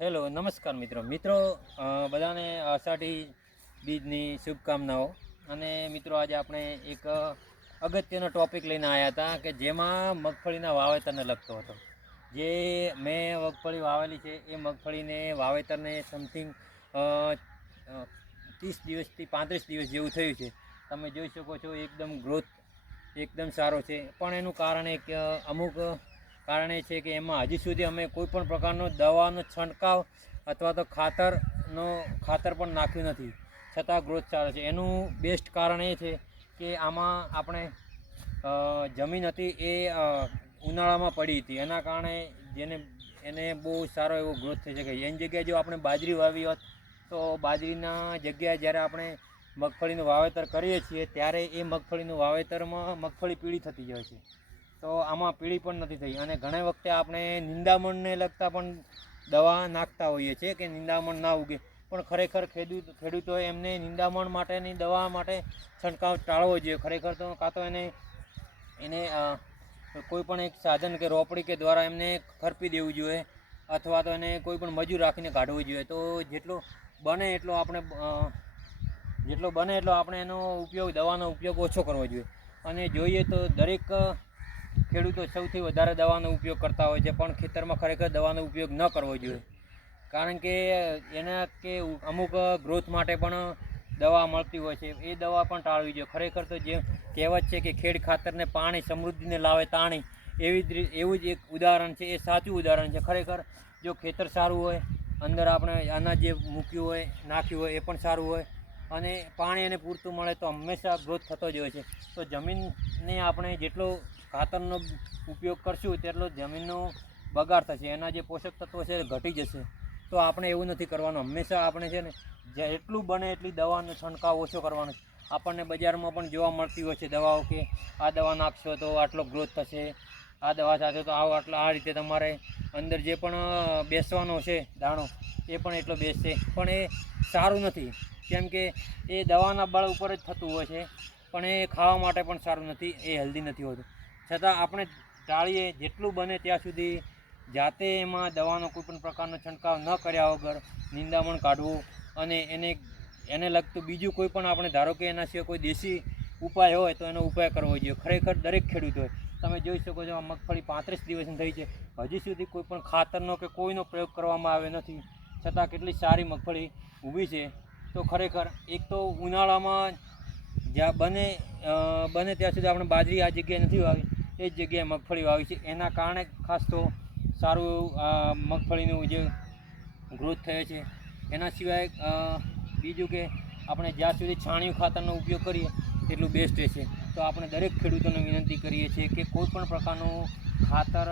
Hello નમસ્કાર મિત્રો બધાને આષાઢી બીજની શુભકામનાઓ। અને મિત્રો આજે આપણે એક અગત્યનો ટોપિક લઈને આવ્યા હતા કે જેમાં મગફળીના વાવેતરને લગતો હતો। જે મેં મગફળી વાવેલી છે એ મગફળીને વાવેતરને સમથિંગ 30 દિવસથી 35 દિવસ જેવું થયું છે। તમે જોઈ શકો છો એકદમ ગ્રોથ એકદમ સારો છે, પણ એનું કારણ એક અમુક કારણ એ છે કે એમાં હજી સુધી અમે કોઈ પણ પ્રકારનો દવાનો છંટકાવ અથવા તો ખાતર પણ નાખ્યું નથી, છતાં ગ્રોથ સારો છે। એનું બેસ્ટ કારણ એ છે કે આમાં આપણે જમીન હતી એ ઉનાળામાં પડી હતી, એના કારણે એને બહુ સારો એવો ગ્રોથ થઈ શકે। એની જગ્યાએ જો આપણે બાજરી વાવી હોત તો બાજરીના જગ્યાએ જ્યારે આપણે મગફળીનું વાવેતર કરીએ છીએ ત્યારે એ મગફળીનું વાવેતરમાં મગફળી પીળી થતી જાય છે, તો આમાં પીળી પણ નથી થઈ। અને ઘણી વખતે આપણે નિંદામણને લગતા પણ દવા નાખતા હોઈએ છીએ કે નિંદામણ ના ઉગે, પણ ખરેખર ખેડૂતોએ એમને નિંદામણ માટેની દવા માટે છંટકાવ ટાળવો જોઈએ। ખરેખર તો કાં તો એને કોઈ પણ એક સાધન કે રોપડી કે દ્વારા એમને ખરપી દેવું જોઈએ, અથવા તો એને કોઈ પણ મજૂર રાખીને કાઢવું જોઈએ। તો જેટલો બને એટલો આપણે એનો ઉપયોગ દવાનો ઉપયોગ ઓછો કરવો જોઈએ। અને જોઈએ તો દરેક ખેડૂતો સૌથી વધારે દવાનો ઉપયોગ કરતા હોય છે, પણ ખેતરમાં ખરેખર દવાનો ઉપયોગ ન કરવો જોઈએ, કારણ કે અમુક ગ્રોથ માટે પણ દવા મળતી હોય છે, એ દવા પણ ટાળવી જોઈએ। ખરેખર તો જે કહેવત છે કે ખેડ ખાતરને પાણી સમૃદ્ધિને લાવે તાણી, એવું જ એક ઉદાહરણ છે, એ સાચું ઉદાહરણ છે। ખરેખર જો ખેતર સારું હોય, અંદર આપણે અનાજ જે મૂક્યું હોય નાખ્યું હોય એ પણ સારું હોય અને પાણી એને પૂરતું મળે તો હંમેશા ગ્રોથ થતો જ હોય છે। તો જમીનને આપણે જેટલો ખાતરનો ઉપયોગ કરશું તેટલો જમીનનો બગાડ થશે, એના જે પોષક તત્વો છે એ ઘટી જશે। તો આપણે એવું નથી કરવાનું, હંમેશા આપણે છે ને જેટલું બને એટલી દવાનો છંટકાવ ઓછો કરવાનો છે। આપણને બજારમાં પણ જોવા મળતી હોય છે દવાઓ કે આ દવા નાખશો તો આટલો ગ્રોથ થશે, આ દવા સાથે તો આ રીતે તમારે અંદર જે પણ બેસવાનો છે દાણો એ પણ એટલો બેસશે, પણ એ સારું નથી, કેમ કે એ દવાના બળ ઉપર જ થતું હોય છે, પણ એ ખાવા માટે પણ સારું નથી, એ હેલ્ધી નથી હોતું। છતાં આપણે ટાળીએ જેટલું બને ત્યાં સુધી જાતે એમાં દવાનો કોઈ પણ પ્રકારનો છંટકાવ ન કર્યા વગર નિંદામણ કાઢવું, અને એને લગતું બીજું કોઈ પણ આપણે ધારો કે એના સિવાય કોઈ દેશી ઉપાય હોય તો એનો ઉપાય કરવો જોઈએ। ખરેખર દરેક ખેડૂતોએ તમે જોઈ શકો છો આ મગફળી 35 દિવસની થઈ છે, હજી સુધી કોઈ પણ ખાતરનો કે કોઈનો પ્રયોગ કરવામાં આવ્યો નથી, છતાં કેટલી સારી મગફળી ઊભી છે। તો ખરેખર એક તો ઉનાળામાં જ્યાં બને ત્યાં સુધી આપણે બાજરી આ જગ્યાએ નથી વાવી, એ જ જગ્યાએ મગફળી વાવી છે, એના કારણે ખાસ તો સારું મગફળીનું જે ગ્રોથ થયો છે। એના સિવાય બીજું કે આપણે જ્યાં સુધી છાણિયું ખાતરનો ઉપયોગ કરીએ તેટલું બેસ્ટ છે। તો આપણે દરેક ખેડૂતોને વિનંતી કરીએ છીએ કે કોઈ પણ પ્રકારનું ખાતર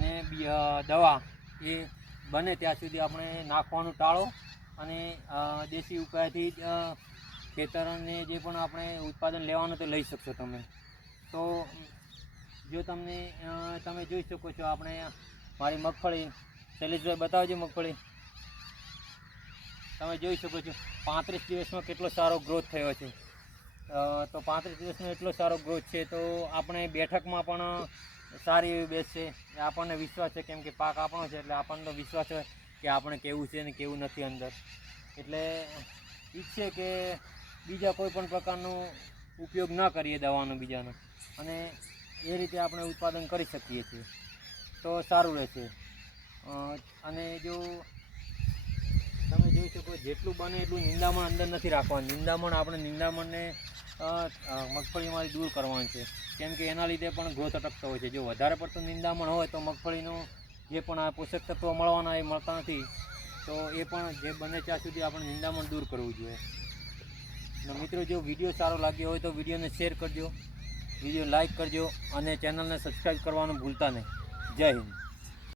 ને દવા એ બને ત્યાં સુધી આપણે નાખવાનું ટાળો, અને દેશી ઉપાયથી ખેતરને જે પણ આપણે ઉત્પાદન લેવાનું તો લઈ શકશો તમે। તો જો તમે જોઈ શકો છો આપણે મારી મગફળી, શૈલેષભાઈ બતાવજો મગફળી, તમે જોઈ શકો છો 35 દિવસમાં કેટલો સારો ગ્રોથ થયો છે। તો 35 દિવસનો એટલો સારો ગ્રોથ છે, તો આપણે બેઠકમાં પણ સારી એવી બેસશે, આપણને વિશ્વાસ છે, કેમ કે પાક આપણો છે એટલે આપણને તો વિશ્વાસ હોય કે આપણે કેવું છે ને કેવું નથી અંદર, એટલે ઈચ્છે કે બીજા કોઈ પણ પ્રકારનો ઉપયોગ ન કરીએ દવાનો બીજાનો, અને એ રીતે આપણે ઉત્પાદન કરી શકીએ છીએ તો સારું રહેશે। અને જો તમે જોઈ શકો જેટલું બને એટલું નિંદામણ અંદર નથી રાખવાનું, નિંદામણને મગફળીમાંથી દૂર કરવાનું છે, કેમ કે એના લીધે પણ ગ્રોથ અટકતો હોય છે। જો વધારે પડતું નિંદામણ હોય તો મગફળીનો જે પણ આ પોષક તત્વો મળવાના એ મળતા નથી, તો એ પણ જે બને ત્યાં સુધી આપણે નિંદામણ દૂર કરવું જોઈએ। મિત્રો જો વિડીયો સારો લાગ્યો હોય તો વિડીયોને શેર કરજો, વિડીયો લાઇક કરજો, અને ચેનલને સબસ્ક્રાઈબ કરવાનું ભૂલતા નહીં। જય હિન્દ।